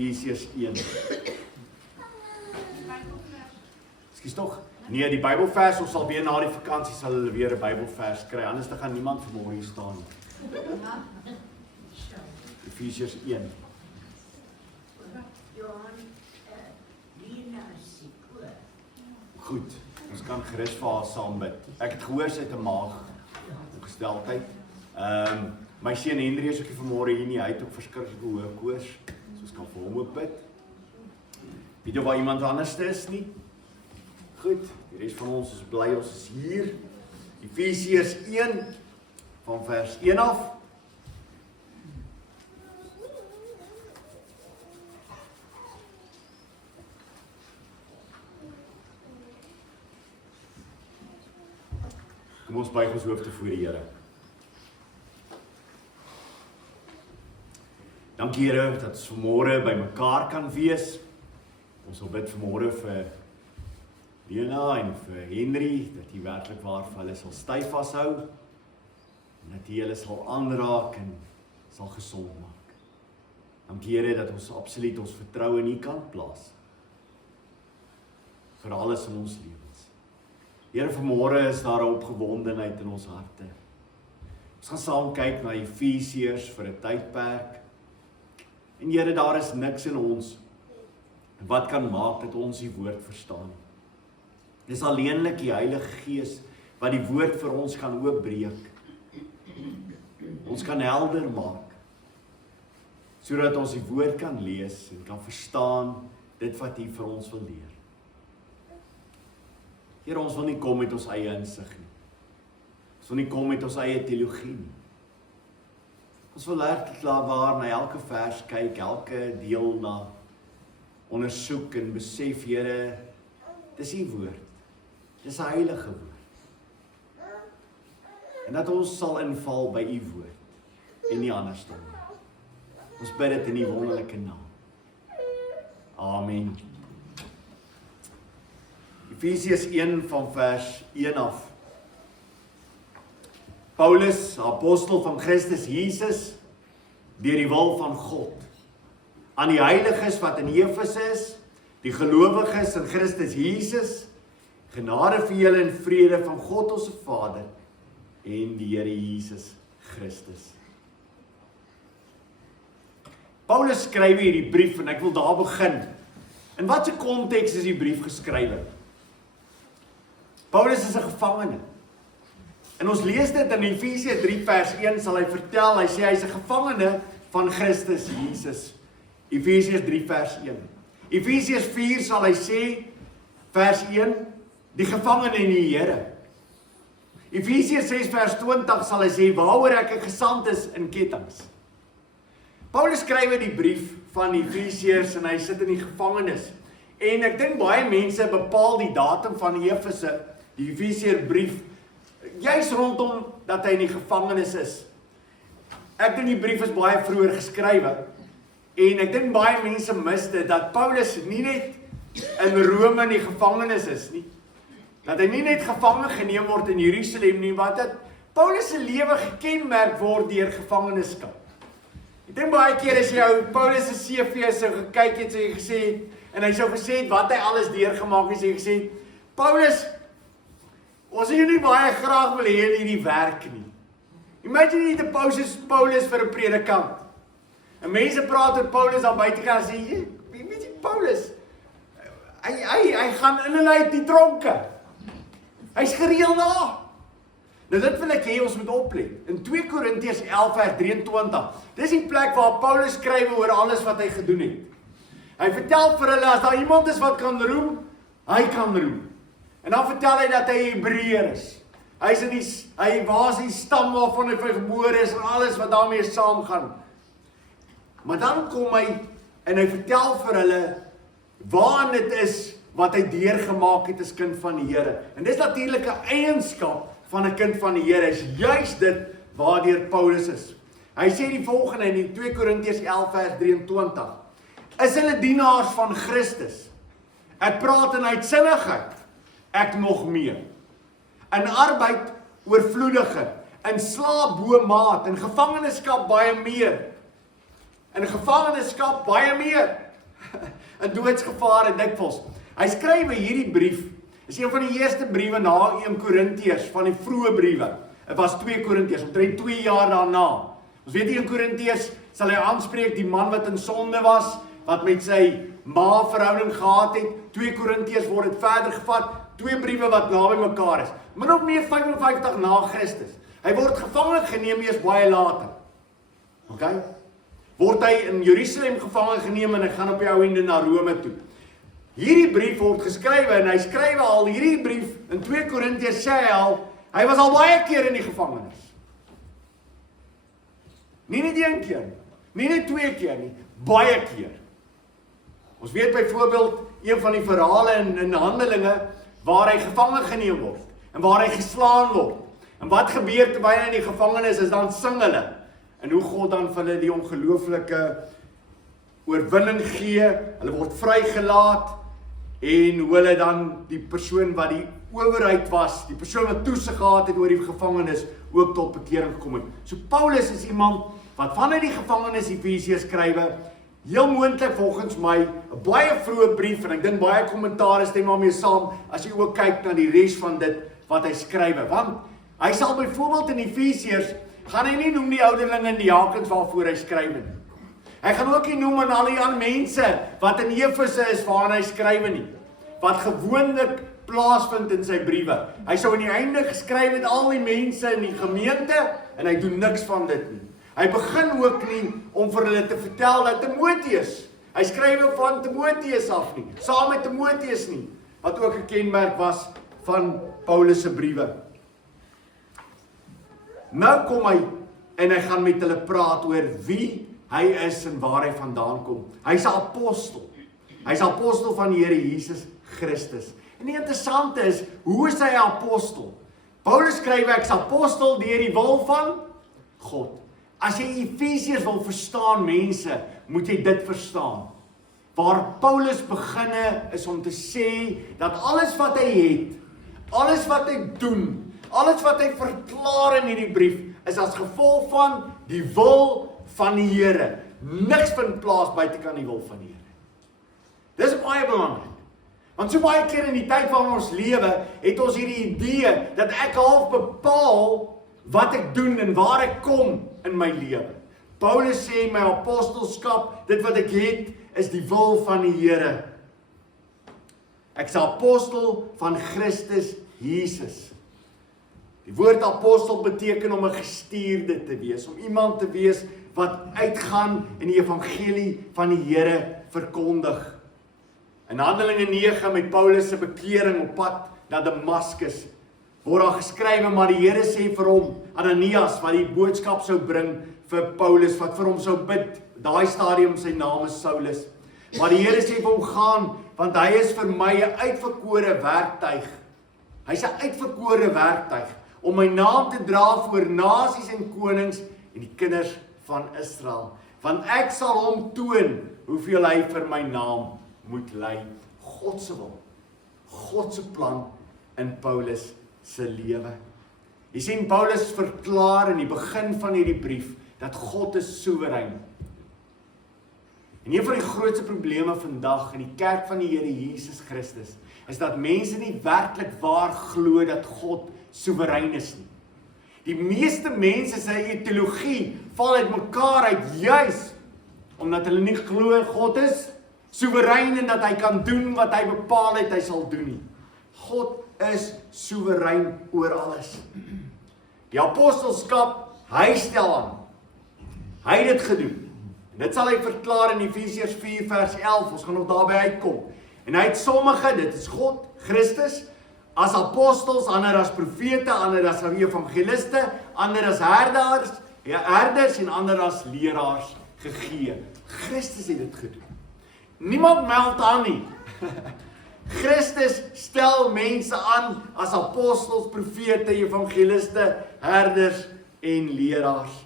Efesiërs 1. Ekskuus tog? Nee, die Bybelvers, ons sal weer na die vakansie sal hulle weer 'n Bybelvers kry. Anders dan gaan niemand vanmôre hier staan nie. Efesiërs 1. Goed, ons kan gerus vir haar saam bid. Ek het gehoor sy het 'n maag ongesteldheid. My seun Henry is ook nie vanmôre hier nie. Hy het ook verskriklik hoë koors. So ons kan vir hom ook bid. Weet jy waar iemand anders is nie? Goed, die res van ons is bly ons is hier. Efesiërs 1 van vers 1 af. Kom ons buig ons hoofde voor die Here. Dankie Here dat ons vanmôre by mekaar kan wees. Ons wil bid vanmôre vir Lena en vir Henry, dat U werklik waar vir hulle sal styf vashou, en dat U hulle sal aanraak en sal gesond maak. Dankie Here dat ons absoluut ons vertroue in U kan plaas, vir alles in ons lewens. Here, vanmôre is daar 'n opgewondenheid in ons harte. Ons gaan saam kyk na Efesiërs vir 'n tydperk, en Here, daar is niks in ons wat kan maak dat ons die woord verstaan. Dis alleenlik die Heilige Gees wat die woord vir ons kan oopbreek. Ons kan helder maak, sodat ons die woord kan lees en kan verstaan dit wat U vir ons wil leer. Here, ons wil nie kom met ons eie insig nie. Ons wil nie kom met ons eie teologie nie. Ons wil werklik waar na elke vers kyk, elke deel na ondersoek en besef, Here, dis U woord. Dis 'n heilige woord. En dat ons sal inval by U woord en nie andersom nie. Ons bid dit in die wonderlike naam. Amen. Efesiërs 1 van vers 1 af. Paulus, apostel van Christus Jesus, deur die wil van God, aan die heiliges wat in Efese is, die gelowiges in Christus Jesus, genade vir julle en vrede van God ons Vader en die Here Jesus Christus. Paulus skryf hierdie brief en ek wil daar begin. In watter konteks is die brief geskrywe? Paulus is 'n gevangene. En ons lees dit in Efesiërs 3 vers 1 sal hy vertel, hy sê hy's 'n gevangene van Christus Jesus. Efesiërs 3 vers 1. Efesiërs 4 sal hy sê, vers 1, die gevangene in die Here. Efesiërs 6 vers 20 sal hy sê, waaroor ek 'n gesant is in kettinge. Paulus skryf die brief van Efesiërs en hy sit in die gevangenis. En ek dink baie mense bepaal die datum van Efese, die Efesiërs brief, juis rondom dat hy in die gevangenis is. Ek dink die brief is baie vroeër geskrywe. En ek dink baie mense mis dit, dat Paulus nie net in Rome in die gevangenis is nie. Dat hy nie net gevange geneem word in Jerusalem nie, maar dat Paulus se lewe gekenmerk word deur gevangenskap. Ek dink baie keer as jy ou Paulus se CV sou gekyk het, sou jy gesê, en hy sou gesê het wat hy alles deurgemaak het, sou jy gesê, Paulus, ons sien nie baie graag wil hê in hierdie werk nie. Imagine nie die Paulus vir 'n predikant. En mense praat oor Paulus aan buitekant en sê, weet jy, Paulus, hy gaan in en uit die tronke. Hy's gereeld daar. Nou dit wil ek hê ons moet oplet. In 2 Korintiërs 11 vers 23, dis die plek waar Paulus skryf oor alles wat hy gedoen het. Hy vertel vir hulle, as daar iemand is wat kan roem, hy kan roem. En dan vertel hy dat hy Hebreër is. Hy was die stam waarvan hy gebore is en alles wat daarmee saamgaan. Maar dan kom hy en hy vertel vir hulle waarin dit is wat hy deurgemaak het as kind van die Here. En dis natuurlik 'n eienskap van 'n kind van die Here, is juis dit waardeur Paulus is. Hy sê die volgende in 2 Korintiërs 11 vers 23. Is hulle dienaars van Christus? Ek praat in uitsinnigheid, ek nog meer. In arbeid oorvloediger, in slaap bo maat, in gevangenskap baie meer. In gevangenskap baie meer. in doodsgevaar en dikwels. Hy skryf hierdie brief, is een van die eerste briewe na 1 Korintiërs, van die vroeë briewe. Het was 2 Korintiërs, omtrent 2 jaar daarna. Ons weet 1 Korintiërs sal hy aanspreek die man wat in sonde was, wat met sy ma verhouding gehad het. 2 Korintiërs word dit verder gevat, 2 briewe wat naby mekaar is. Min of meer 55 na Christus. Hy word gevange geneem eers baie later. Okay? Word hy in Jerusalem gevange geneem en hy gaan op die ou ende na Rome toe. Hierdie brief word geskrywe en hy skryf al hierdie brief in 2 Korintiërs sê hy was al baie keer in die gevangenis. Nie net 1 keer nie, nie net 2 keer nie, baie keer. Ons weet byvoorbeeld een van die verhale in Handelinge waar hy gevange geneem word en waar hy geslaan word. En wat gebeur terwyl hy in die gevangenis is, dan sing hulle. En hoe God dan vir hulle die ongelooflike oorwinning gee, hulle word vrygelaat en hoe hulle dan die persoon wat die owerheid was, die persoon wat toesig gehad het oor die gevangenis, ook tot bekering gekom het. So Paulus is iemand wat vanuit die gevangenis Efesiërs skrywe, heel moontlik volgens my 'n baie vroeë brief, en ek dink baie kommentaare stem daarmee saam, as jy ook kyk na die res van dit wat hy skrywe. Want hy sal byvoorbeeld in Efesiërs, gaan hy nie noem die ouderlinge en die diakens waarvoor hy skrywe nie. Hy gaan ook nie noem aan al die ander mense wat in Efese is waarna hy skrywe nie, wat gewoonlik plaasvind in sy briewe. Hy sou aan die einde geskryf het al die mense in die gemeente en hy doen niks van dit nie. Hy begin ook nie om vir hulle te vertel dat Timoteus, hy skryf van Timoteus af nie, saam met Timoteus nie, wat ook 'n kenmerk was van Paulus se briewe. Nou kom hy en hy gaan met hulle praat oor wie hy is en waar hy vandaan kom. Hy's 'n apostel. Hy's 'n apostel van die Here Jesus Christus. En die interessante is, hoe is hy 'n apostel? Paulus skryf ek's apostel deur die wil van God. As jy Efesiërs wil verstaan, mense, moet jy dit verstaan. Waar Paulus beginne is om te sê dat alles wat hy het, alles wat hy doen, alles wat hy verklaar in hierdie brief, is as gevolg van die wil van die Here. Niks vind plaas buitekant die wil van die Here. Dis baie belangrik. Want so baie keer in die tyd waarin ons lewe, het ons hierdie idee dat ek half bepaal wat ek doen en waar ek kom in my lewe. Paulus sê my apostelskap, dit wat ek het, is die wil van die Here. Ek's 'n apostel van Christus Jesus. Die woord apostel beteken om 'n gestuurde te wees, om iemand te wees wat uitgaan en die evangelie van die Here verkondig. In Handelinge 9 met Paulus se bekering op pad na Damaskus, word daar geskrywe, maar die Here sê vir hom, Ananias, wat die boodskap sou bring vir Paulus, wat vir hom sou bid, daai stadium sy naam is Saulus, maar die Here sê vir hom, gaan, want hy is vir my 'n uitverkore werktuig. Hy's 'n uitverkore werktuig, om my naam te dra voor nasies en konings en die kinders van Israel, want ek sal hom toon, hoeveel hy vir my naam moet ly. God se wil, God se plan in Paulus se lewe. Jy sien, Paulus verklaar in die begin van hierdie brief, dat God is soewerein. En een van die grootste probleme vandag in die kerk van die Here Jesus Christus, is dat mense nie werklik waar glo dat God soewerein is nie. Die meeste mense se teologie val uit mekaar uit, juis omdat hulle nie glo God is soewerein en dat hy kan doen wat hy bepaal het hy sal doen nie. God is soewerein oor alles. Die apostelskap, hy stel aan. Hy het dit gedoen. En dit sal hy verklaar in Efesiërs 4 vers 11, ons gaan nog daarby uitkom. En hy het sommige, dit is God, Christus, as apostels, ander as profete, ander as evangeliste, ander as herders en ander as leraars gegee. Christus het dit gedoen. Niemand meld aan nie. Christus stel mense aan as apostels, profete, evangeliste, herders en leraars.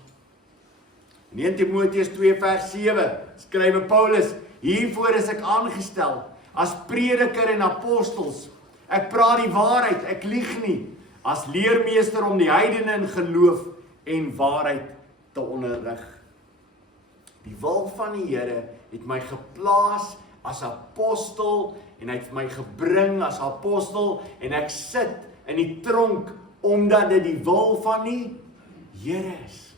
In 1 Timoteus 2 vers 7 skrywe Paulus, hiervoor is ek aangestel as prediker en apostels. Ek praat die waarheid, ek lieg nie, as leermeester om die heidene in geloof en waarheid te onderrig. Die wil van die Here het my geplaas as apostel en hy het my gebring as apostel en ek sit in die tronk omdat dit die wil van die Here is.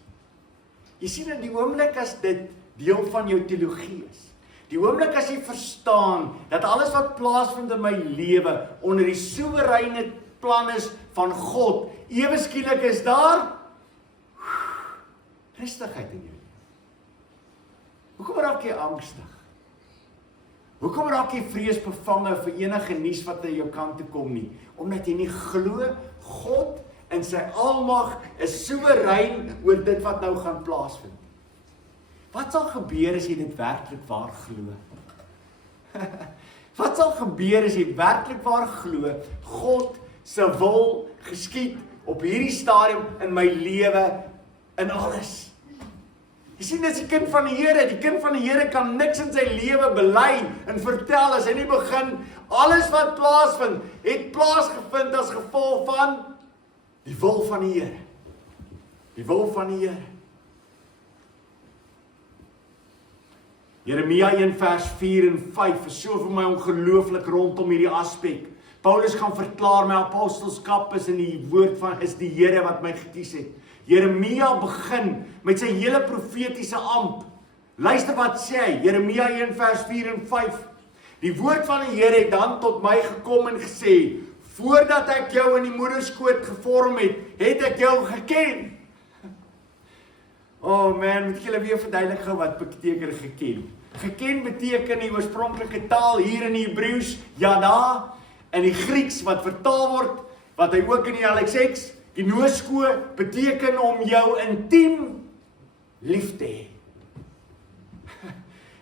Jy sien in die oomblik as dit deel van jou teologie is, die oomblik as jy verstaan dat alles wat plaasvind in my lewe onder die soewereine plan is van God, ewe skielik is daar rustigheid in jou lewe. Hoekom raak jy angstig? Hoekom raak jy vreesbevange vir enige nuus wat aan jou kant toe kom nie? Omdat jy nie glo God in sy almag is soewerein oor dit wat nou gaan plaasvind. Wat sal gebeur as jy dit werklik waar glo? Wat sal gebeur as jy werklik waar glo God se wil geskied op hierdie stadium in my lewe in alles? Jy sien, dis die kind van die Here. Die kind van die Here kan niks in sy lewe bely en vertel as hy nie begin. Alles wat plaasvind, het plaasgevind as gevolg van die wil van die Here. Die wil van die Here. Jeremia 1 vers 4 en 5 is so vir my ongelooflik rondom hierdie aspek. Paulus gaan verklaar my apostelskap is in die woord van is die Here wat my gekies het. Jeremia begin met sy hele profetiese amp. Luister wat sê hy, Jeremia 1 vers 4 en 5. Die woord van die Here het dan tot my gekom en gesê, voordat ek jou in die moederskoot gevorm het, het ek jou geken. Oh man, moet ek julle weer verduidelik gou wat beteken geken. Geken beteken die oorspronklike taal hier in die Hebreëus, yada, in die Grieks wat vertaal word, wat hy ook in die Alexex, ginosko, beteken om jou intiem lief te hê.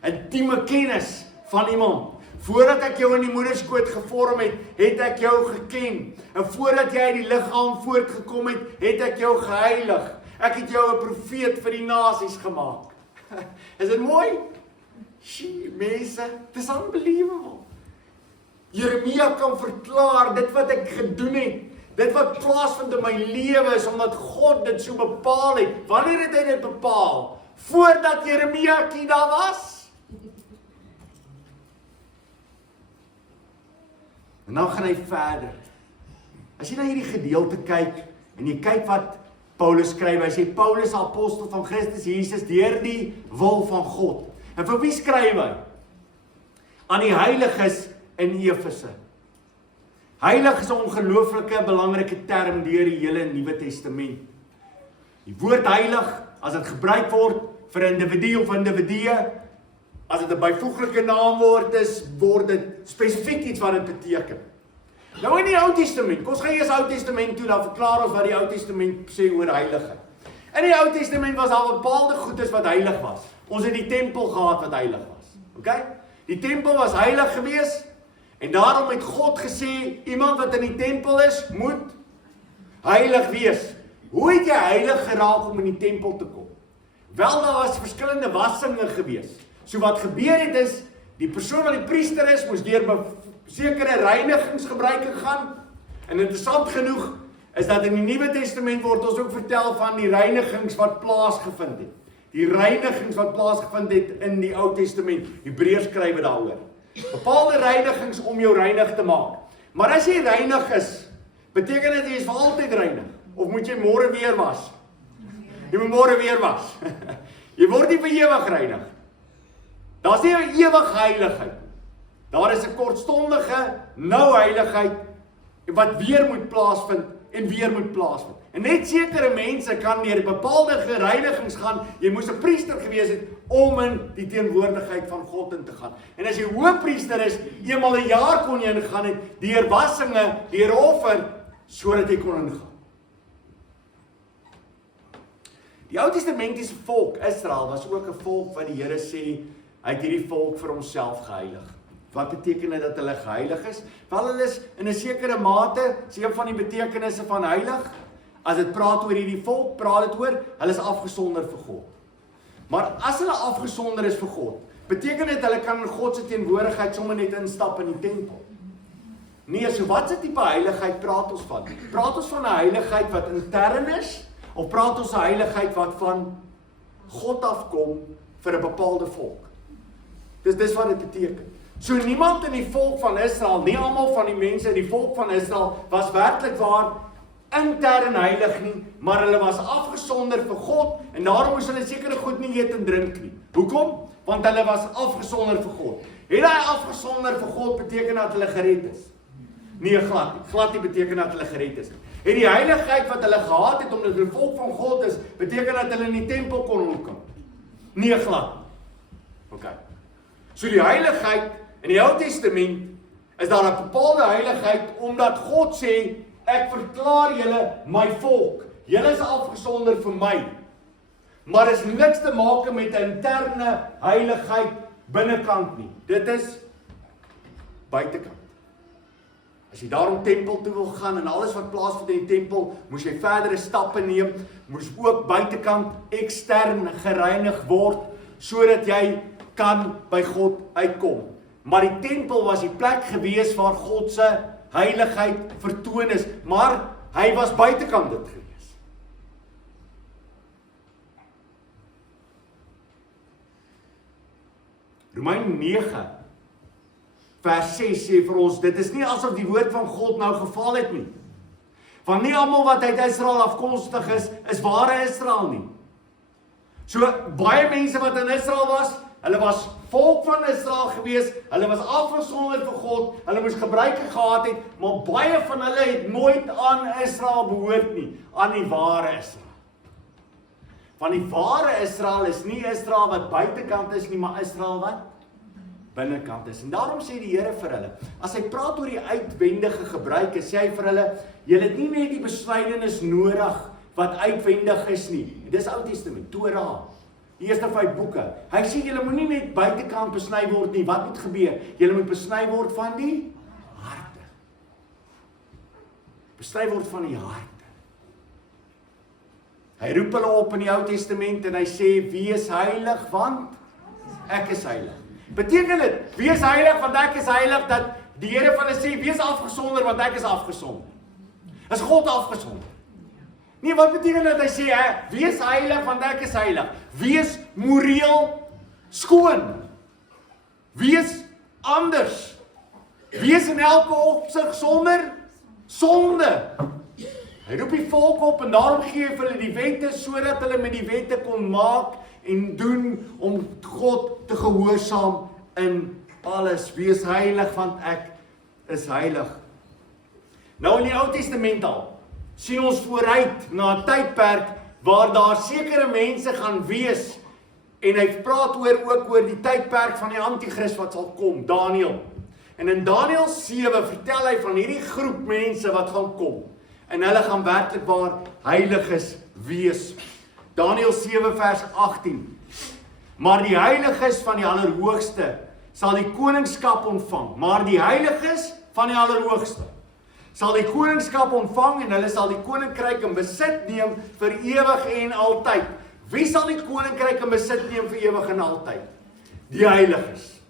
Intieme kennis van iemand. Voordat ek jou in die moederskoot gevorm het, het ek jou geken. En voordat jy uit die liggaam voortgekom het, het ek jou geheilig. Ek het jou 'n profeet vir die nasies gemaak. Is dit mooi? Mense, it is unbelievable. Jeremia kan verklaar dit wat ek gedoen het. Dit wat plaasvind in my lewe is omdat God dit so bepaal het. Wanneer het hy dit bepaal? Voordat Jeremia daar was. En dan gaan hy verder. As jy na hierdie gedeelte kyk en jy kyk wat Paulus skryf, hy sê Paulus apostel van Christus Jesus deur die wil van God. En vir wie skryf hy? Aan die heiliges in Efese. Heilig is 'n ongelooflike belangrike term deur die hele Nuwe Testament. Die woord heilig, as dit gebruik word vir 'n individu of individue, as dit 'n byvoeglike naamwoord is, word dit spesifiek iets wat dit beteken. Nou in die Ou Testament, kom ons gaan eers Ou Testament toe, dan verklaar ons wat die Ou Testament sê oor heiligheid. In die Ou Testament was daar bepaalde goedes wat heilig was. Ons het die tempel gehad wat heilig was. Okay? Die tempel was heilig geweest. En daarom het God gesê, iemand wat in die tempel is, moet heilig wees. Hoe het jy heilig geraak om in die tempel te kom? Wel, daar was verskillende wassinge geweest. So wat gebeur het is, die persoon wat die priester is, moes deur sekere reinigingsgebruike gaan. En interessant genoeg, is dat in die Nuwe Testament word ons ook vertel van die reinigings wat plaasgevind het. Die reinigings wat plaasgevind het in die Ou Testament. Hebreërs skryf daaroor. Bepaalde reinigings om jou reinig te maak. Maar as jy reinig is, beteken dit jy is vir altyd reinig. Of moet jy môre weer was? Jy moet môre weer was. Jy word nie vir ewig reinig. Daar's nie 'n ewige heiligheid. Daar is 'n kortstondige nou heiligheid wat weer moet plaasvind en weer moet plaasvind. En net sekere mense kan deur bepaalde gereinigings gaan. Jy moes 'n priester gewees het om in die teenwoordigheid van God in te gaan. En as jy hoëpriester is, eenmal 'n jaar kon jy ingaan het deur wassinge, deur offer sodat jy kon ingaan. Die Ou Testamentiese volk Israel was ook 'n volk wat die Here sê hy het hierdie volk vir homself geheilig. Wat beteken dit dat hulle geheilig is? Wel, hulle is in 'n sekere mate, sê van die betekenisse van heilig. As dit praat oor hierdie volk, praat dit oor hulle is afgesonder vir God. Maar as hulle afgesonder is vir God, beteken dit hulle kan in God se teenwoordigheid sommer net instap in die tempel. Nee, so wat se tipe heiligheid praat ons van? Praat ons van 'n heiligheid wat intern is, of praat ons 'n heiligheid wat van God afkom vir 'n bepaalde volk? Dis wat dit beteken. So niemand in die volk van Israel, nie almal van die mense in die volk van Israel, was werklik waar intern heilig nie, maar hulle was afgesonder vir God, en daarom moes hulle sekere goed nie eet en drink nie. Hoekom? Want hulle was afgesonder vir God. Het hy afgesonder vir God beteken dat hulle gered is? Nee, glad nie. Glad nie beteken dat hulle gered is. Het die heiligheid wat hulle gehad het, omdat hulle volk van God is, beteken dat hulle in die tempel kon omkom? Nee, glad nie. Ok. So die heiligheid, in die Ou Testament, is daar 'n bepaalde heiligheid, omdat God sê, ek verklaar julle my volk. Julle is afgesonder vir my. Maar is niks te maak met 'n interne heiligheid binnekant nie. Dit is buitekant. As jy daarom tempel toe wil gaan en alles wat plaasvind in die tempel, moes jy verdere stappe neem, moes ook buitekant ekstern gereinig word, sodat jy kan by God uitkom. Maar die tempel was die plek gewees waar God se heiligheid vertoon is, maar hy was buitekant dit gewees. Romeine 9 vers 6 sê vir ons, dit is nie asof die woord van God nou geval het nie. Want nie almal wat uit Israel afkomstig is ware Israel nie. So baie mense wat in Israel was, hulle was volk van Israel gewees, hulle was afgesonder vir God, hulle moes gebruike gehad het, maar baie van hulle het nooit aan Israel behoort nie, aan die ware Israel. Want die ware Israel is nie Israel wat buitekant is nie, maar Israel wat binnekant is. En daarom sê die Here vir hulle, as hy praat oor die uitwendige gebruike, sê hy vir hulle, julle het nie net die besnydenis nodig wat uitwendig is nie. Dis Ou Testament, Torah, die eerste 5 boeke. Hy sê julle moet nie net buitekant besny word nie. Wat moet gebeur? Julle moet besny word van die harte. Besny word van die harte. Hy roep hulle op in die Ou Testament en hy sê, wees heilig want ek is heilig. Beteken dit, wees heilig want ek is heilig, dat die Here van hulle sê, wees afgesonder want ek is afgesonder. Is God afgesonder? Nee, wat beteken dit hy sê, wees heilig want ek is heilig. Wees moreel skoon. Wees anders. Wees in elke opsig sonder sonde. Hy roep die volk op en daarom gee hy vir hulle die wette, sodat hulle met die wette kon maak en doen om God te gehoorsaam in alles. Wees heilig want ek is heilig. Nou in die Ou Testament al, sien ons vooruit na 'n tydperk waar daar sekere mense gaan wees, en hy praat ook oor die tydperk van die Antichrist wat sal kom, Daniël. En in Daniël 7 vertel hy van hierdie groep mense wat gaan kom, en hulle gaan werklik waar heiliges wees. Daniël 7 vers 18. Maar die heiliges van die Allerhoogste sal die koningskap ontvang. Maar die heiliges van die Allerhoogste sal die koningskap ontvang en hulle sal die koninkryk in besit neem vir ewig en altyd. Wie sal die koninkryk in besit neem vir ewig en altyd? Die heiliges.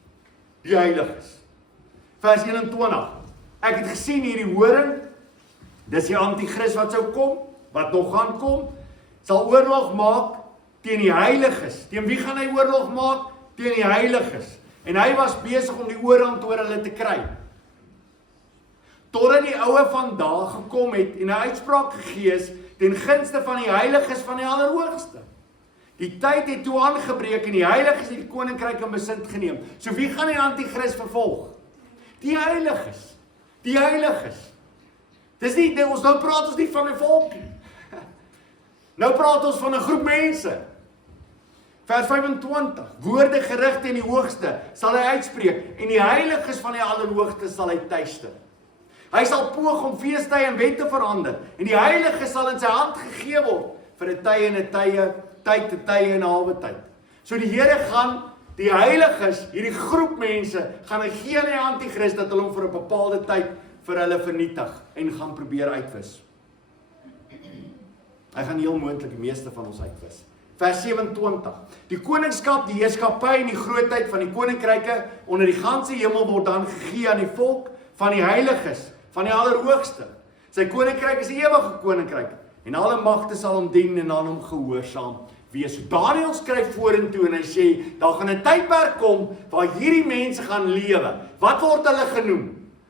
Die heiliges. Vers 21. Ek het gesien hierdie horing, dis die Antichrist wat sou kom, wat nog gaan kom, sal oorlog maak teen die heiliges. Teen wie gaan hy oorlog maak? Teen die heiliges. En hy was besig om die oorhand oor hulle te kry. Totdat die oue vandag gekom het en 'n uitspraak gegee is ten gunste van die heiliges van die Allerhoogste. Die tyd het toe aangebreek en die heiliges het die koninkryk in besit geneem. So wie gaan die Antichrist vervolg? Die heiliges. Die heiliges. Dis nie, ons nou praat ons nie van 'n volk nie. Nou praat ons van 'n groep mense. Vers 25. Woorde gerig teen die Hoogste sal hy uitspreek en die heiliges van die Allerhoogste sal hy tuister. Hy sal poog om feestye en wette verander en die heiliges sal in sy hand gegee word vir 'n tye en 'n tye en 'n halwe tyd. So die Here gaan die heiliges, hierdie groep mense, gaan hy gee aan die Antichrist dat hulle hom vir 'n bepaalde tyd vir hulle vernietig en gaan probeer uitwis. Hy gaan heel moontlik die meeste van ons uitwis. Vers 27. Die koningskap, die heerskappy en die grootheid van die koninkryke onder die ganse hemel word dan gegee aan die volk van die heiliges, van die Allerhoogste. Sy koninkryk is 'n ewige koninkryk en alle magte sal hom dien en aan hom gehoorsaam wees. Daniël skryf vorentoe en hy sê, daar gaan 'n tydperk kom waar hierdie mense gaan lewe. Wat word hulle genoem?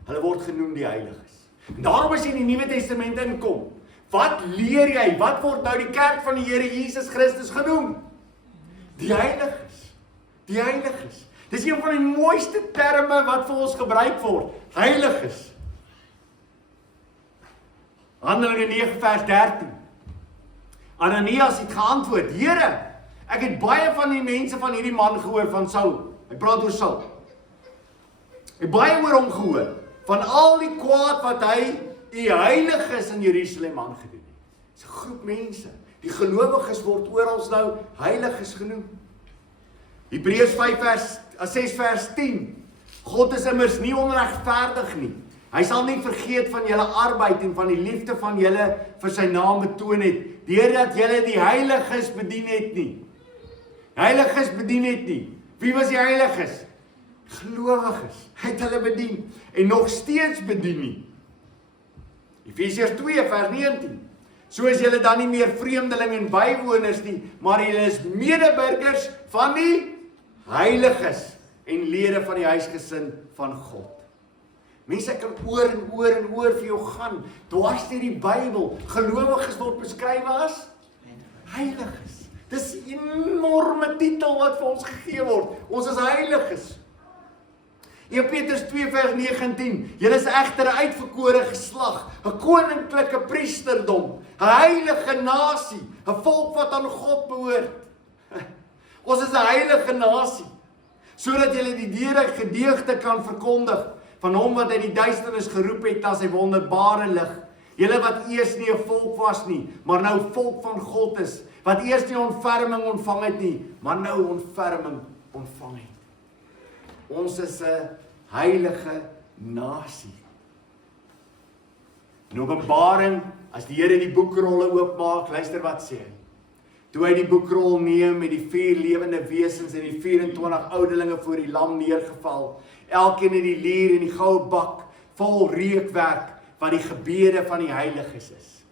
Hulle word genoem die heiliges. En daarom as jy in die Nuwe Testament inkom, wat leer jy? Wat word nou die kerk van die Here Jesus Christus genoem? Die heiliges. Die heiliges. Dis een van die mooiste terme wat vir ons gebruik word. Heiliges. Handelinge 9 vers 13. Ananias het geantwoord, Here, ek het baie van die mense van hierdie man gehoor, van Saul. Hy praat oor Saul. Ek het baie oor hom gehoor, van al die kwaad wat hy die heiliges in Jerusalem aangedoen het. Dis 'n groep mense. Die gelowiges word oral nou heiliges genoem. Hebreërs 6 vers 10. God is immers nie onregverdig nie. Hy sal nie vergeet van julle arbeid en van die liefde van julle vir sy naam betoon het, deurdat julle die heiliges bedien het nie. Heiliges bedien het nie. Wie was die heiliges? Gelowiges. Hy het hulle bedien en nog steeds bedien nie. Efesiërs 2 vers 19. So is julle dan nie meer vreemdeling en bywoners nie, maar julle is medeburgers van die heiliges en lede van die huisgesin van God. Mense kan oor en oor vir jou gaan, dwars deur die Bybel, gelowiges word beskryf as heiliges. Dis 'n enorme titel wat vir ons gegee word. Ons is heiliges. 1 Petrus 2 vers 9 en 10. Julle is egter 'n uitverkore geslag, 'n koninklike priesterdom, 'n heilige nasie, 'n volk wat aan God behoort. Ons is 'n heilige nasie, sodat julle die deure gedeegte kan verkondig van hom wat uit die duisternis geroep het as sy wonderbare lig. Julle wat eers nie 'n volk was nie, maar nou volk van God is, wat eers nie ontferming ontvang het nie, maar nou ontferming ontvang het. Ons is 'n heilige nasie. In Openbaring, as die Here die boekrolle oopmaak, luister wat sê hy. Toe hy die boekrol neem met die 4 lewende wesens en die 24 oudelinge voor die lam neergeval, elkeen in die lier en die goue bak, vol reukwerk, wat die gebede van die heiliges is.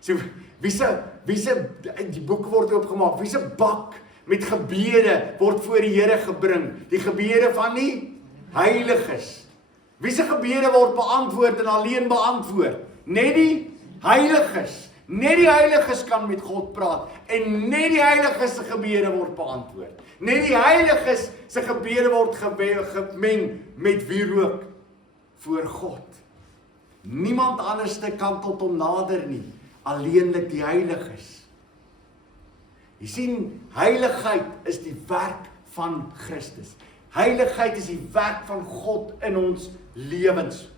So, wie se die boek word oopgemaak, wie se bak met gebede word voor die Here gebring, die gebede van die heiliges. Wie se gebede word beantwoord en alleen beantwoord? Net die heiliges. Net die heiliges kan met God praat en net die heiliges se gebede word beantwoord. Net die heiliges se gebede word gemeng met wierook voor God. Niemand anderste kan tot hom nader nie, alleenlik die heiliges. Jy sien, heiligheid is die werk van Christus. Heiligheid is die werk van God in ons lewens.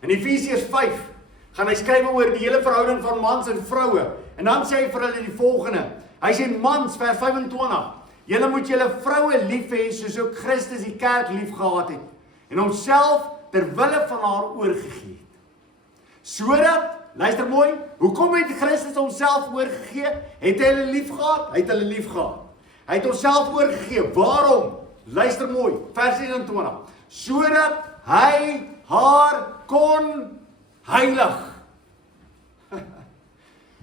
In Efesiërs 5 gaan hy skryf oor die hele verhouding van mans en vroue. En dan sê hy vir hulle die volgende. Hy sê mans, vers 25. Julle moet julle vroue lief hê soos ook Christus die kerk lief gehad het en homself ter wille van haar oorgegee het. Sodat, luister mooi, hoekom het Christus homself oorgegee? Het hy hulle lief gehad? Hy het hulle lief gehad. Hy het homself oorgegee. Waarom? Luister mooi, vers 26. Sodat hy haar kon heilig.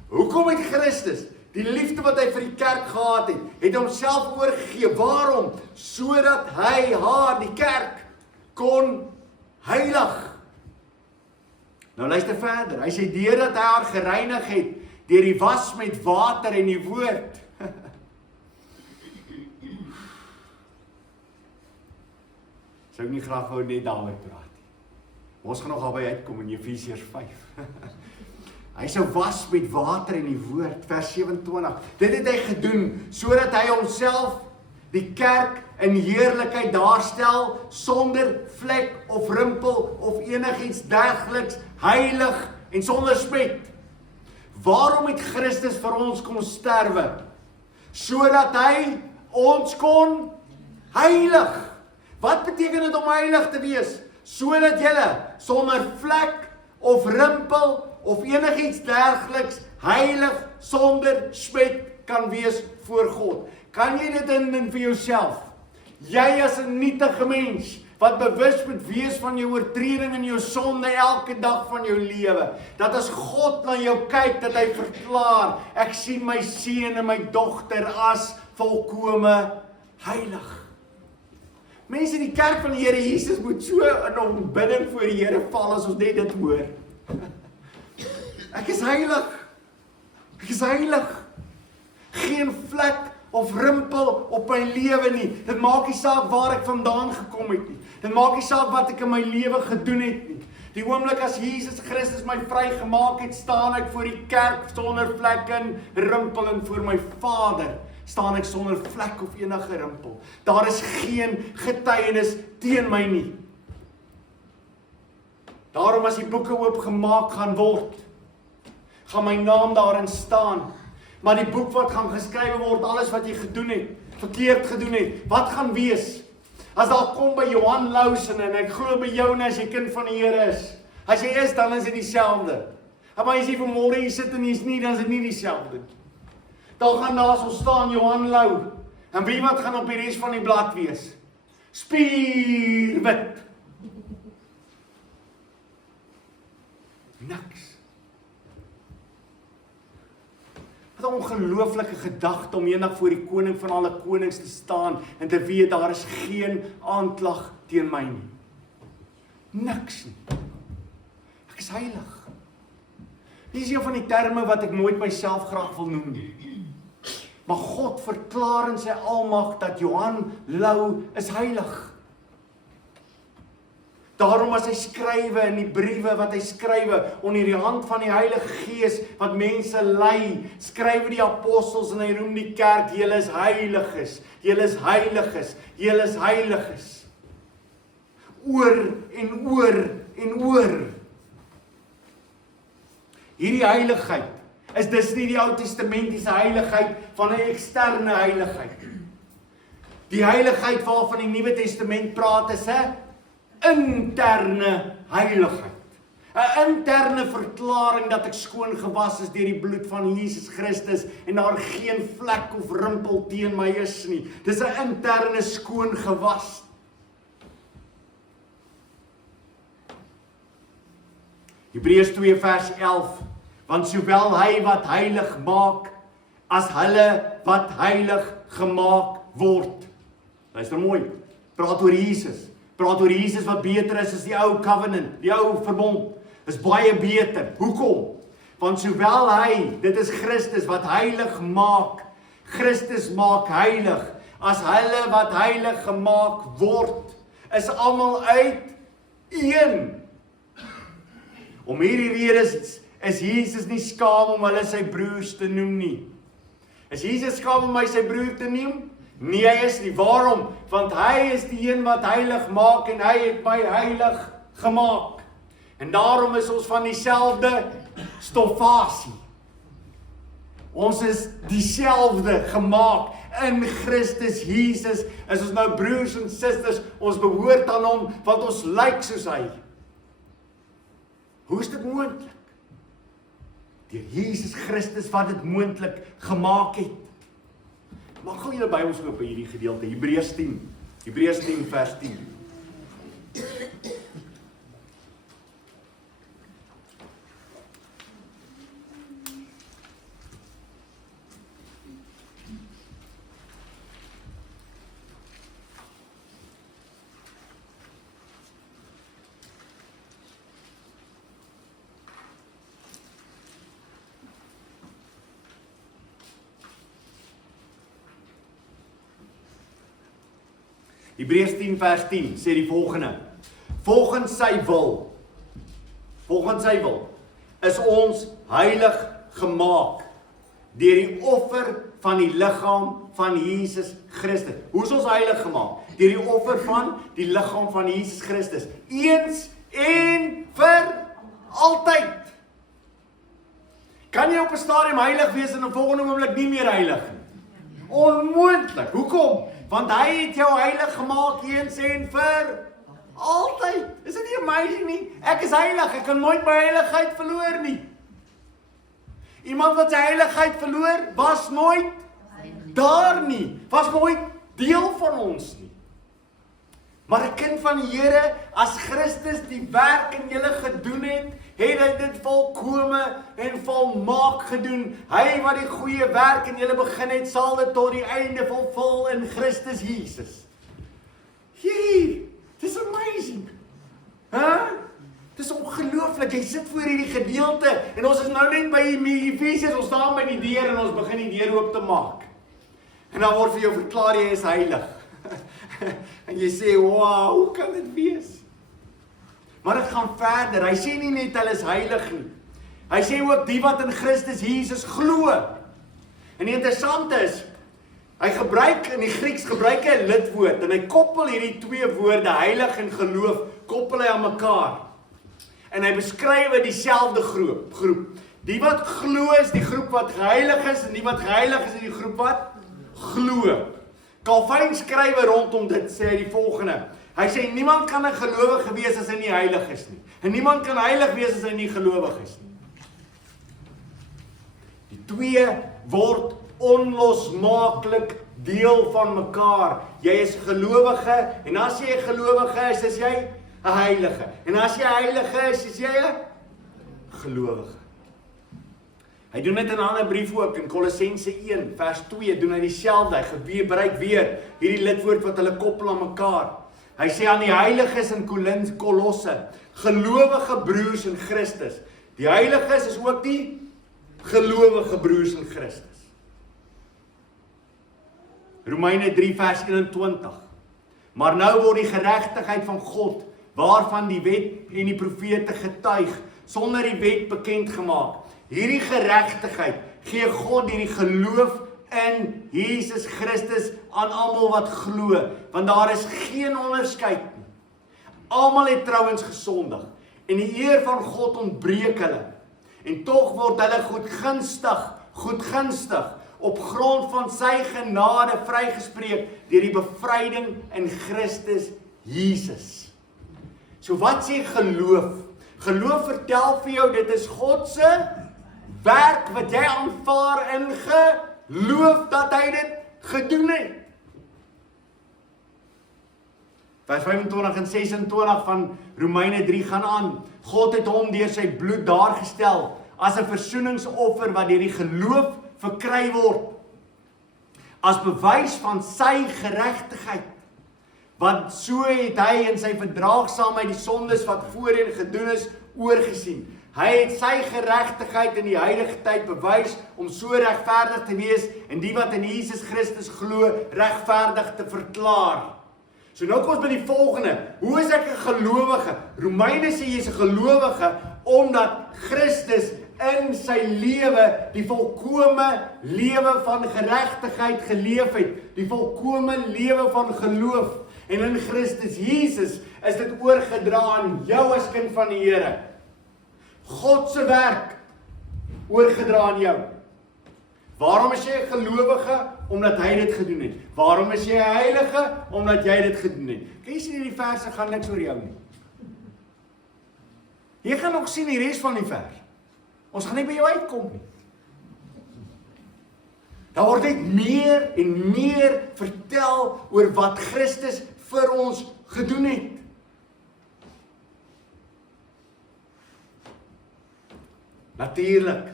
Hoekom het Christus die liefde wat hy vir die kerk gehad het homself oorgegee? Waarom? Sodat hy haar, die kerk, kon heilig. Nou luister verder. Hy sê deurdat hy haar gereinig het deur die was met water en die woord. Sou ek nie graag wou net daaroor praat nie. Ons gaan nog albei uitkom in Efesiërs 5. Hy sou was met water en die woord, vers 27. Dit het hy gedoen sodat hy homself die kerk in heerlikheid daarstel sonder vlek of rimpel of enigiets dergeliks, heilig en sonder spet. Waarom het Christus vir ons kom sterwe? Sodat hy ons kon heilig. Wat beteken dit om heilig te wees? Sodat julle sonder vlek of rimpel of enigiets dergeliks heilig sonder spet kan wees voor God. Kan jy dit indink vir jouself? Jy as 'n nietige mens wat bewus moet wees van jou oortreding en jou sonde elke dag van jou lewe. Dat as God na jou kyk, dat hy verklaar, ek sien my seun en my dogter as volkome heilig. Mense in die kerk van die Here Jesus moet so in aanbidding voor die Here val as ons net dit hoor. Ek is heilig. Ek is heilig. Geen vlek of rimpel op my lewe nie. Dit maak nie saak waar ek vandaan gekom het nie. Dit maak nie saak wat ek in my lewe gedoen het nie. Die oomblik as Jesus Christus my vrygemaak het, staan ek voor die kerk sonder vlek en rimpel en voor my Vader staan ek sonder vlek of enige rimpel. Daar is geen getuienis teen my nie. Daarom as die boeke oopgemaak gaan word, gaan my naam daarin staan. Maar die boek wat gaan geskrywe word, alles wat jy gedoen het, verkeerd gedoen het, wat gaan wees? As daar kom by Johan Lousen en ek glo by jou as jy kind van die Here is. As jy is, dan is dit dieselfde. Maar as jy vanmôre hier sit en jy's nie, dan is dit nie dieselfde. Daar gaan daar sal staan Johan Lou. En wie wat gaan op die res van die blad wees? Spierwit. Niks. Wat 'n ongelooflike gedagte om eendag voor die koning van alle konings te staan en te weet daar is geen aanklag teen my nie. Niks nie. Ek is heilig. Dit is een van die terme wat ek nooit myself graag wil noem nie. Maar God verklaar in sy almag dat Johan Lou is heilig. Daarom as hy skrywe in die briewe wat hy skrywe onder die hand van die Heilige Gees wat mense lei, skrywe die apostels en hy roem die kerk, julle is heiliges, julle is heiliges, julle is heiliges. Oor en oor en oor. Hierdie heiligheid is dis nie die Ou Testamentiese heiligheid van 'n eksterne heiligheid. Die heiligheid waarvan die Nuwe Testament praat is 'n interne heiligheid. 'n Interne verklaring dat ek skoon gewas is deur die bloed van Jesus Christus en daar geen vlek of rimpel teen my is nie. Dis 'n interne skoon gewas. Hebreërs 2 vers 11. Want sowel hy wat heilig maak, as hulle wat heilig gemaak word. Luister mooi, praat oor Jesus. Praat oor Jesus wat beter is as die ou covenant, die ou verbond. Is baie beter. Hoekom? Want sowel hy, dit is Christus wat heilig maak, Christus maak heilig, as hulle wat heilig gemaak word, is almal uit een. Om hierdie rede is Jesus nie skaam om hulle sy broers te noem nie. Is Jesus skaam om my sy broer te noem? Nee, hy is nie. Waarom? Want hy is die een wat heilig maak en hy het my heilig gemaak. En daarom is ons van dieselfde stoffasie. Ons is dieselfde gemaak in Christus Jesus. Is ons nou broers en susters, ons behoort aan hom, want ons lyk soos hy. Hoe is dit moontlik? Deur Jesus Christus wat dit moontlik gemaak het. Mag gou julle Bybels oop by hierdie gedeelte, Hebreërs 10. Hebreërs 10 vers 10. Hebreërs 10 vers 10 sê die volgende. Volgens sy wil is ons heilig gemaak deur die offer van die liggaam van Jesus Christus. Hoe is ons heilig gemaak? Deur die offer van die liggaam van Jesus Christus. Eens en vir altyd. Kan jy op 'n stadium heilig wees en 'n volgende oomblik nie meer heilig nie? Onmoontlik. Hoekom? Want hy het jou heilig gemaak eens en vir altyd. Is dit nie amazing nie? Ek is heilig, ek kan nooit my heiligheid verloor nie. Iemand wat sy heiligheid verloor, was nooit daar nie. Was nooit deel van ons nie. Maar 'n kind van die Here, as Christus die werk in julle gedoen het, het hy dit volkome en volmaak gedoen. Hy wat die goeie werk in julle begin het, sal dit tot die einde volvul in Christus Jesus. Hier, dis amazing. Dis ongelooflik, jy sit voor hierdie gedeelte, en ons is nou net by Efesiërs, ons staan by die deur, en ons begin die deur oop te maak. En dan word vir jou verklaar, jy is heilig. En jy sê, wow, hoe kan dit wees? Maar dit gaan verder, hy sê nie net hulle is heilig nie. Hy sê ook die wat in Christus Jesus glo. En die interessante is, hy gebruik, in die Grieks gebruik hy 'n lidwoord, en hy koppel hierdie twee woorde, heilig en geloof, koppel hy aan mekaar. En hy beskryf dieselfde groep. Die wat glo is die groep wat geheilig is, en die wat geheilig is die groep wat glo. Calvin skryf rondom dit, sê hy die volgende. Hy sê, niemand kan 'n gelowige wees as hy nie heilig is nie. En niemand kan heilig wees as hy nie gelowig is nie. Die twee word onlosmaaklik deel van mekaar. Jy is gelowige, en as jy 'n gelowige is jy 'n heilige. En as jy 'n heilige is jy 'n gelowige. Hy doen dit in 'n ander brief ook, in Kolossense 1, vers 2, doen hy dieselfde. Hy gebruik weer hierdie lidwoord wat hulle koppel aan mekaar. Hy sê aan die heiliges in Kolosse, gelowige broers in Christus. Die heiliges is ook die gelowige broers in Christus. Romeine 3 vers 21. Maar nou word die geregtigheid van God, waarvan die wet en die profete getuig, sonder die wet bekend gemaak. Hierdie geregtigheid gee God deur die geloof in Jesus Christus aan almal wat glo, want daar is geen onderskeid nie. Almal het trouens gesondig, en die eer van God ontbreek hulle. En tog word hulle goedgunstig, op grond van sy genade vrygespreek deur die bevryding in Christus Jesus. So wat sê geloof? Geloof vertel vir jou, dit is God se werk wat jy aanvaar in geloof dat hy dit gedoen het. Vers 25 en 26 van Romeine 3 gaan aan. God het hom deur sy bloed daargestel as 'n versoeningsoffer wat deur die geloof verkry word, as bewys van sy geregtigheid. Want so het hy in sy verdraagsaamheid die sondes wat voorheen gedoen is, oorgesien. Hy het sy geregtigheid in die huidige tyd bewys om so regverdig te wees en die wat in Jesus Christus glo regverdig te verklaar. So nou kom ons by die volgende. Hoe is ek 'n gelowige? Romeine sê jy is 'n gelowige omdat Christus in sy lewe die volkome lewe van geregtigheid geleef het, die volkome lewe van geloof. En in Christus Jesus is dit oorgedra aan jou as kind van die Here. God se werk oorgedra aan jou. Waarom is jy 'n gelowige? Omdat hy dit gedoen het. Waarom is jy 'n heilige? Omdat jy dit gedoen het. Kan jy sien hierdie verse gaan niks oor jou nie. Jy gaan nog sien die res van die vers. Ons gaan nie by jou uitkom nie. Daar word net meer en meer vertel oor wat Christus vir ons gedoen het. Natuurlik,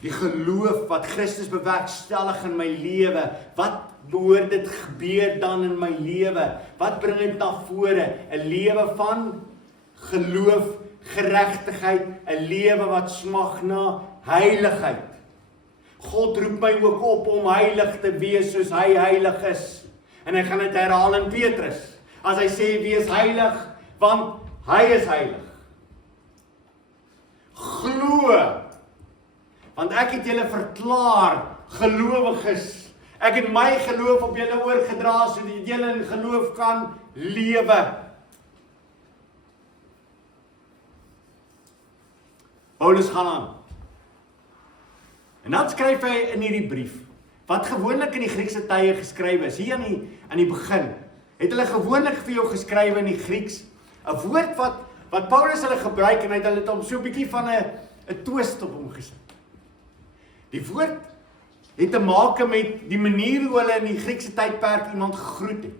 die geloof wat Christus bewerkstellig in my lewe, wat behoort dit gebeur dan in my lewe? Wat bring dit na vore? 'n lewe van geloof, geregtigheid, 'n lewe wat smag na heiligheid. God roep my ook op om heilig te wees soos hy heilig is. En hy gaan dit herhaal in Petrus, as hy sê wees heilig, want hy is heilig. Glo, want ek het julle verklaar gelowiges. Ek het my geloof op julle oorgedra sodat julle in geloof kan lewe. Paulus gaan aan. En dan skryf hy in hierdie brief, wat gewoonlik in die Griekse tye geskryf is, hier aan die begin, het hulle gewoonlik vir jou geskryf in die Grieks, 'n woord wat Paulus hulle gebruik, en hy het hulle om so 'n bietjie van 'n twist op hom gesit. Die woord het te maak met die manier hoe hulle in die Griekse tydperk iemand gegroet het.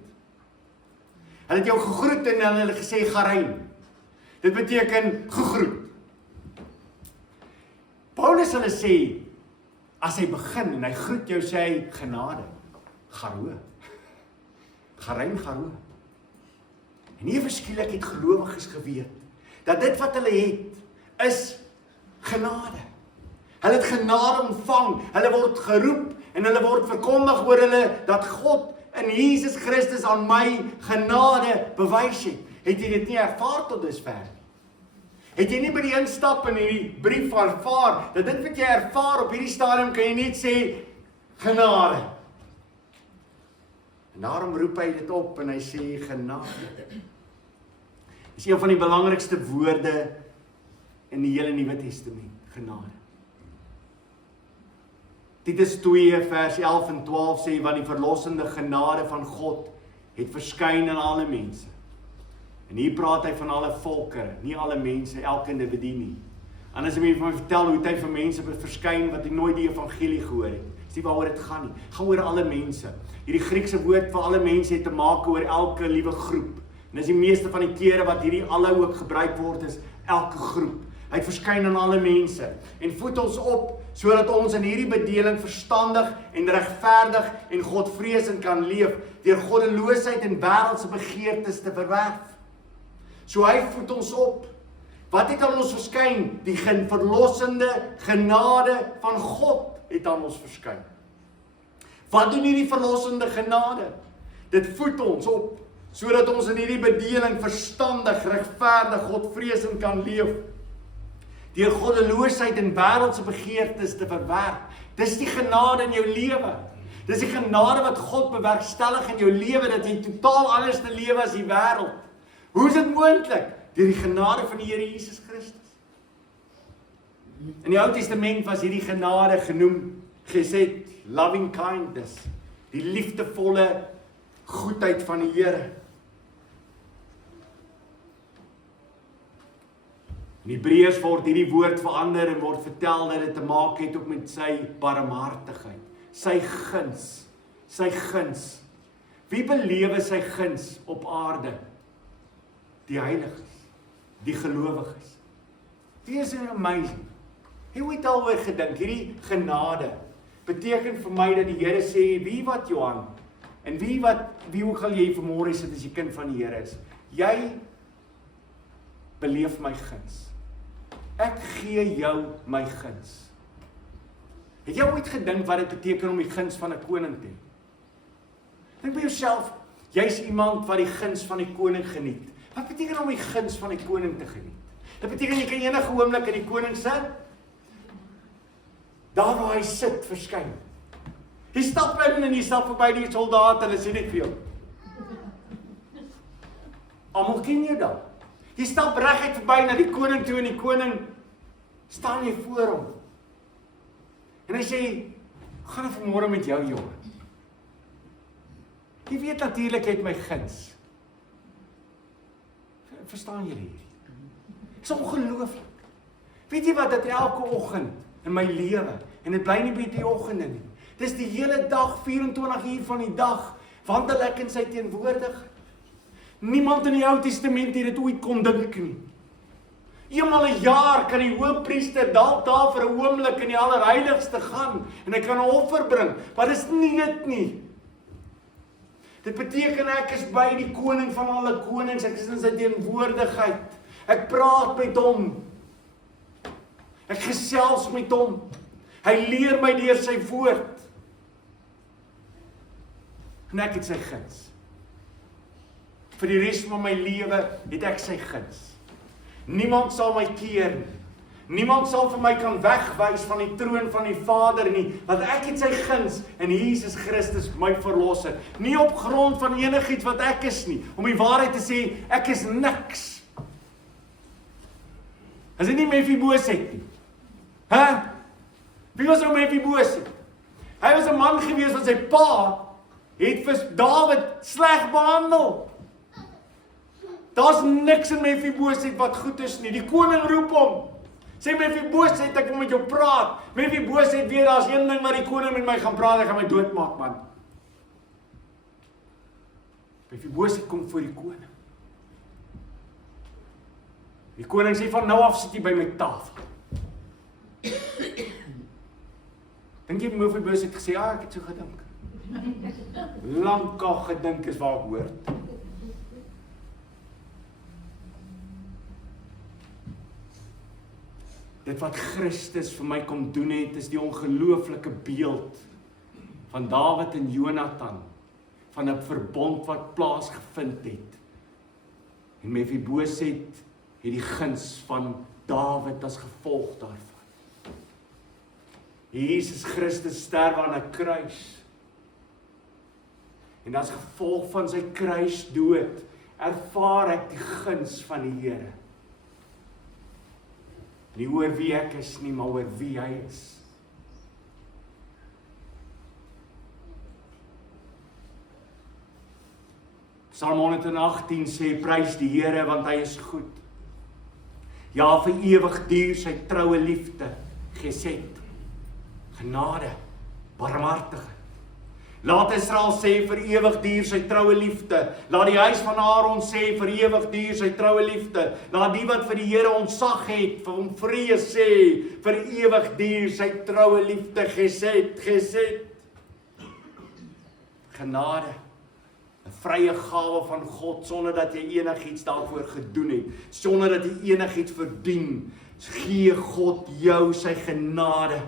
Hulle het jou gegroet en hulle gesê garein. Dit beteken gegroet. Paulus hulle sê, as hy begin en hy groet jou, sê hy genade, garo. Garein garo. En nie verskielik het gelowiges geweet, dat dit wat hulle het, is genade. Hulle het genade ontvang, hulle word geroep, en hulle word verkondig oor hulle, dat God in Jesus Christus aan my genade bewys het. Het jy dit nie ervaar tot dusver? Het jy nie by die instap in hierdie brief ervaar, dat dit wat jy ervaar op hierdie stadium, kan jy net sê, genade. En daarom roep hy dit op, en hy sê, genade. Dit is een van die belangrikste woorde in die hele Nuwe Testament, genade. Titus 2 vers 11 en 12 sê, want die verlossende genade van God het verskyn aan alle mense. En hier praat hy van alle volkere, nie alle mense, elke individu nie. Anders moet jy vir my vertel hoe hy vir mense verskyn wat nooit die evangelie gehoor het. Dis nie waaroor dit gaan nie. Gaan oor alle mense. Hierdie Griekse woord vir alle mense het te maak oor elke liewe groep. En dis die meeste van die kere wat hierdie alle ook gebruik word, is elke groep. Hy het verskyn aan alle mense en voed ons op, sodat ons in hierdie bedeling verstandig en regverdig en Godvreesend kan leef, deur goddeloosheid en wêreldse begeertes te verwerf. So hy voed ons op. Wat het aan ons verskyn? Die verlossende genade van God het aan ons verskyn. Wat doen hierdie verlossende genade? Dit voed ons op, sodat ons in hierdie bedeling verstandig, regverdig, Godvreesend kan leef, deur goddeloosheid en wêreldse begeertes te verwerp. Dis die genade in jou lewe. Dis die genade wat God bewerkstellig in jou lewe, dat jy totaal anders te lewe as die wêreld. Hoe is dit moontlik? Deur die genade van die Here Jesus Christus. In die Ou Testament was hierdie genade genoem, gesed, loving kindness, die liefdevolle goedheid van die Here. In Hebreërs word hierdie woord verander en word vertel dat dit te maak het ook met sy barmhartigheid, sy guns, sy guns. Wie belewe sy guns op aarde? Die heiliges, die gelowiges. Dit is amazing. Hoe het al oor gedink, hierdie genade beteken vir my dat die Here sê, wie wat Johan, en wie hoe gaan jy vanmôre sit as jy kind van die Here is? Jy beleef my guns. Ek gee jou my guns. Het jy ooit gedink wat dit beteken om die guns van 'n koning te hê? Dink by jouself, jy's iemand wat die guns van die koning geniet. Wat beteken om die guns van die koning te geniet? Dit beteken jy kan enige oomblik in die koning sit, daar waar hy sit, verskyn. Jy stap in en jy stap verby die soldate, hulle sê net vir jou. Almal ken jou dan. Jy stap reguit verby na die koning toe en die koning staan jy voor hom. En hy sê, gaan ek vanmôre met jou, jongen. Jy weet natuurlik het my guns. Verstaan julle hierdie? Dit is ongelooflik. Weet jy wat, dat elke oggend in my lewe, en dit bly nie by die oggende nie, dis die hele dag, 24 uur van die dag, wandel ek in sy teenwoordigheid. Niemand in die Ou Testament het dit ooit kon dink nie. Eenmal 'n jaar kan die hoofpriester dalk daar vir 'n oomblik in die allerheiligste gaan, en hy kan 'n offer bring, maar dis nie dit nie. Dit beteken ek is by die koning van alle konings, ek is in sy teenwoordigheid, ek praat met hom, ek gesels met hom, hy leer my deur sy woord, en ek het sy guns. Vir die res van my lewe het ek sy guns. Niemand sal my keer nie. Niemand sal vir my kan wegwys van die troon van die Vader nie, want ek het sy guns in Jesus Christus my verlosser. Nie op grond van enigiets wat ek is nie, om die waarheid te sê, ek is niks. Is dit nie Mephiboset nie? Wie was nou Mephiboset? Hy was 'n man gewees wat sy pa het vir Dawid sleg behandel. Daar's niks in Mephiboset wat goed is nie. Die koning roep hom. Sê Mephiboset, ek wil met jou praat. Mephiboset weet daar's een ding wat die koning met my gaan praat, hy gaan my doodmaak, man. Mefiboset kom voor die koning. Die koning sê van nou af sit jy by my tafel. Dink jy Mefiboset het gesê, ek het so gedink. Lankal gedink is waar ek hoort. Dit wat Christus vir my kom doen het, is die ongelooflike beeld van Dawid en Jonathan, van 'n verbond wat plaasgevind het. En Mefiboset het die guns van Dawid as gevolg daarvan. Jesus Christus sterf aan 'n kruis. En as gevolg van sy kruisdood, ervaar ek die guns van die Here. Nie oor wie ek is nie, maar oor wie hy is. Psalm 118 sê, prys die Here, want hy is goed. Ja, vir ewig duur sy troue liefde, gesed, genade, barmhartigheid. Laat Israel sê, vir ewig duur sy troue liefde. Laat die huis van Aaron sê, vir ewig duur sy troue liefde. Laat die wat vir die Here ontzag het, vir hom vrees sê, vir ewig duur sy troue liefde, gesed. Genade, 'n vrye gawe van God, sonder dat jy enigiets daarvoor gedoen het, sonder dat jy enigiets verdien, gee God jou sy genade.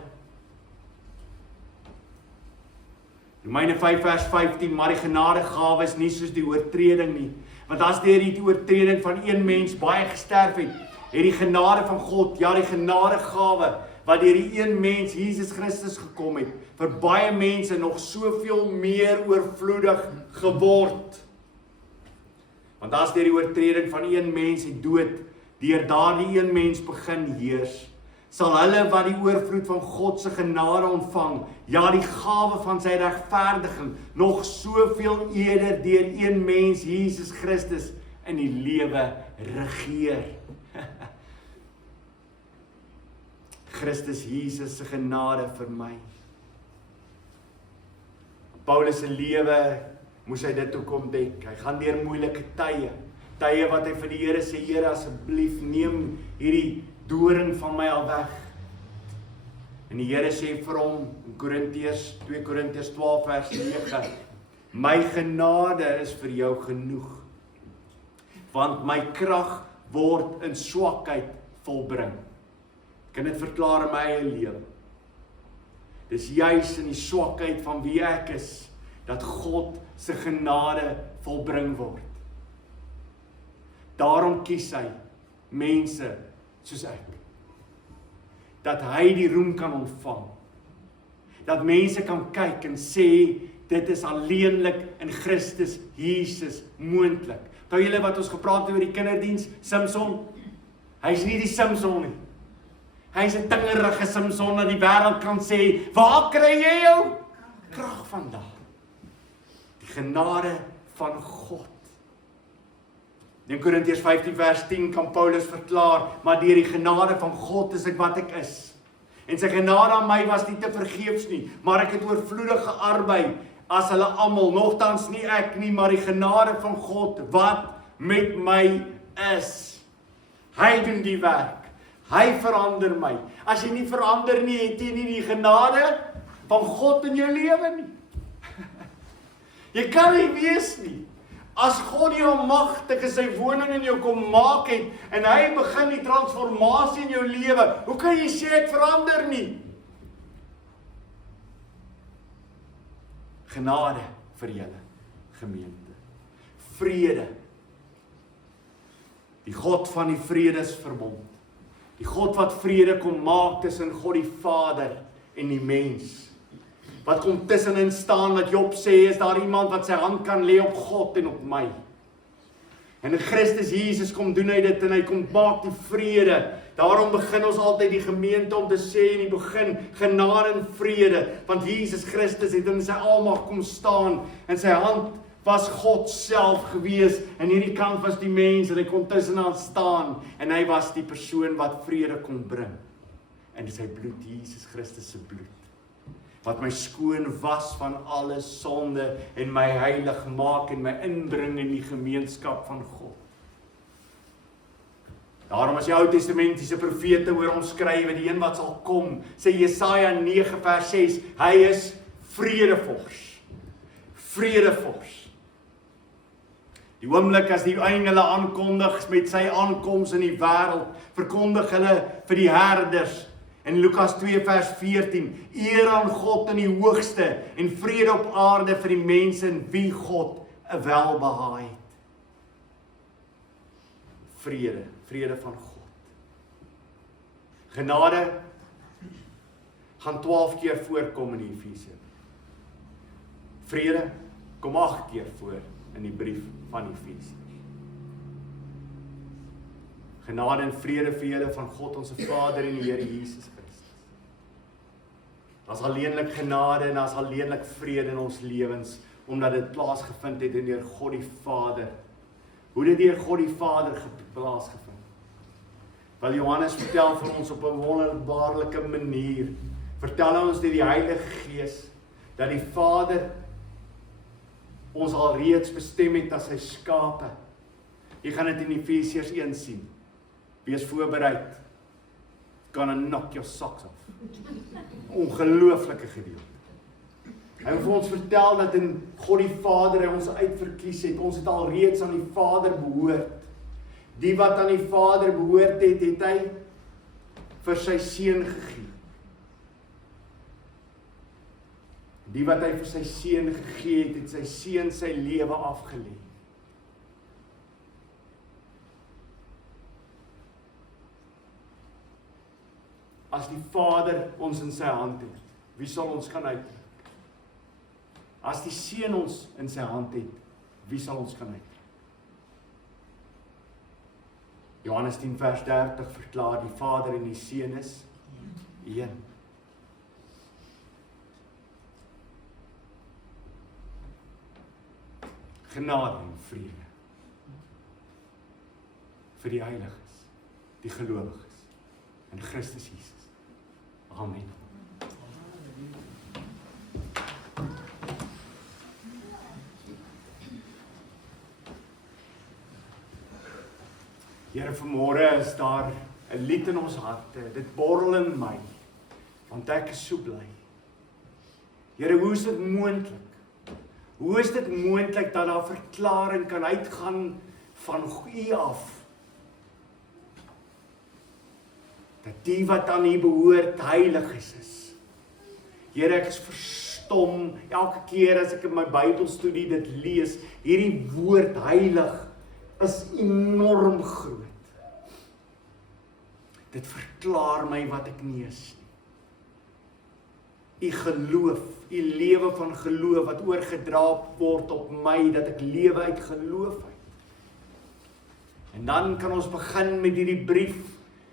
Romeine 5 vers 15, maar die genadegawe is nie soos die oortreding nie. Want as deur die oortreding van een mens baie gesterf het die genade van God, ja die genadegawe, wat deur die een mens, Jesus Christus gekom het, vir baie mense nog soveel meer oorvloedig geword. Want as deur die oortreding van een mens die dood, deur daardie een mens begin heers, sal hulle wat die oorvloed van God se genade ontvang, ja die gawe van sy regverdiging, nog soveel eerder deur een mens, Jesus Christus, in die lewe regeer. Christus Jesus se genade vir my. Paulus se lewe moes hy dit ook ontdek. Hy gaan deur moeilike tye wat hy vir die Here sê, Here asseblief neem hierdie doring van my al weg. En die Here sê vir hom in 2 Korintiërs 12 vers 9, my genade is vir jou genoeg, want my krag word in swakheid volbring. Ek kan dit verklaar in my eie lewe. Dis juis in die swakheid van wie ek is, dat God se genade volbring word. Daarom kies hy mense soos ek, dat hy die roem kan ontvang, dat mense kan kyk en sê, dit is alleenlik in Christus Jesus moontlik. Onthou julle wat ons gepraat het oor die kinderdiens, Samson, hy is nie die Samson nie, hy is 'n tingerige Samson, dat die wêreld kan sê, waar kry jy jou krag vandaan? Die genade van God. In Korintiërs 15 vers 10 kan Paulus verklaar, maar deur die genade van God is ek wat ek is. En sy genade aan my was nie te vergeefs nie, maar ek het oorvloedig gearbei as hulle almal, nogtans nie ek nie, maar die genade van God wat met my is. Hy doen die werk. Hy verander my. As jy nie verander nie, het jy nie die genade van God in jou lewe nie. Jy kan nie wees nie. As God jou magtig is, sy woning in jou kom maak het, en hy begin die transformasie in jou lewe, hoe kan jy sê ek verander nie? Genade vir julle, gemeente. Vrede. Die God van die vredesverbond. Die God wat vrede kom maak tussen God die Vader en die mens. Wat kom tussenin staan, wat Job sê, is daar iemand wat sy hand kan lê op God en op my. En in Christus Jesus kom doen hy dit, en hy kom maak die vrede. Daarom begin ons altyd die gemeente om te sê in die begin, genade en vrede, want Jesus Christus het in sy almag kom staan, en sy hand was God self gewees, en hierdie kant was die mens, en hy kon tussenaan staan, en hy was die persoon wat vrede kon bring. En dis sy bloed, Jesus Christus se bloed. wat my skoon was van alle sonde en my heilig maak en my inbring in die gemeenskap van God. Daarom as die Ou Testamentiese profete oor hom skrywe, die een wat sal kom, sê Jesaja 9 vers 6, hy is vredevors. Vredevors. Die oomblik as die engele aankondig met sy aankoms in die wêreld, verkondig hulle vir die herders in Lukas 2 vers 14, eer aan God in die hoogste en vrede op aarde vir die mense in wie God 'n welbehae het. Vrede, vrede van God. Genade gaan 12 keer voorkom in die Efesiërs. Vrede kom 8 keer voor in die brief van Efesiërs. Genade en vrede vir julle van God ons Vader en die Here Jesus Christus. Daar's alleenlik genade en daar's alleenlik vrede in ons lewens, omdat dit plaasgevind het deur God die Vader. Hoe dit deur God die Vader plaasgevind. Wel Johannes vertel vir ons op 'n wonderbaarlike manier. Vertel ons deur die Heilige Gees dat die Vader ons alreeds bestem het as sy skape. Jy gaan dit in Efesiërs 1 sien. Wees voorbereid. Kan 'n knock jou socks af. Ongelooflike gedeelte. Hy wil vir ons vertel dat in God die Vader hy ons uitverkies het. Ons het alreeds aan die Vader behoort. Die wat aan die Vader behoort het, het hy vir sy seun gegee. Die wat hy vir sy seun gegee het, het sy seun sy lewe afgelê. As die Vader ons in sy hand het, wie sal ons kan uittrek? As die Seun ons in sy hand het, wie sal ons kan uittrek? Johannes 10 vers 30 verklaar die Vader en die Seun is een. Genade en vrede vir die heiliges, die gelowiges in Christus Jesus. Amen. Here, vanmôre is daar 'n lied in ons harte. Dit borrel in my, want ek is so bly. Here, hoe is dit moontlik? Hoe is dit moontlik dat daar verklaring kan uitgaan van U af? Dat die wat aan U behoort heilig is. Here, ek is verstom elke keer as ek in my Bybelstudie dit lees. Hierdie woord heilig is enorm groot. Dit verklaar my wat ek nie is nie. U geloof, U lewe van geloof wat oorgedra word op my, dat ek lewe uit geloof uit. En dan kan ons begin met hierdie brief.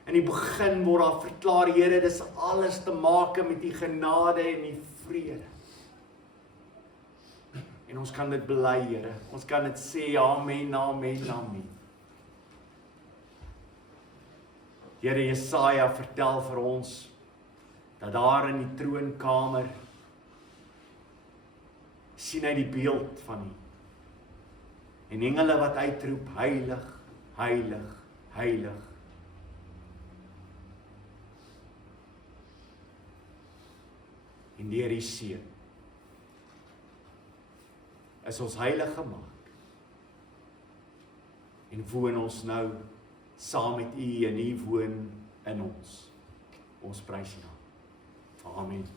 In die begin word daar verklaar, Here, dis alles te maak met die genade en die vrede. En ons kan dit bely, Here. Ons kan dit sê, amen, amen, amen. Here, Jesaja vertel vir ons, dat daar in die troonkamer, sien hy die beeld van U. En engele wat uitroep, heilig, heilig, heilig. En deur die Seun is ons heilig gemaak. En woon ons nou saam met U en U woon in ons. Ons prys U naam. Amen.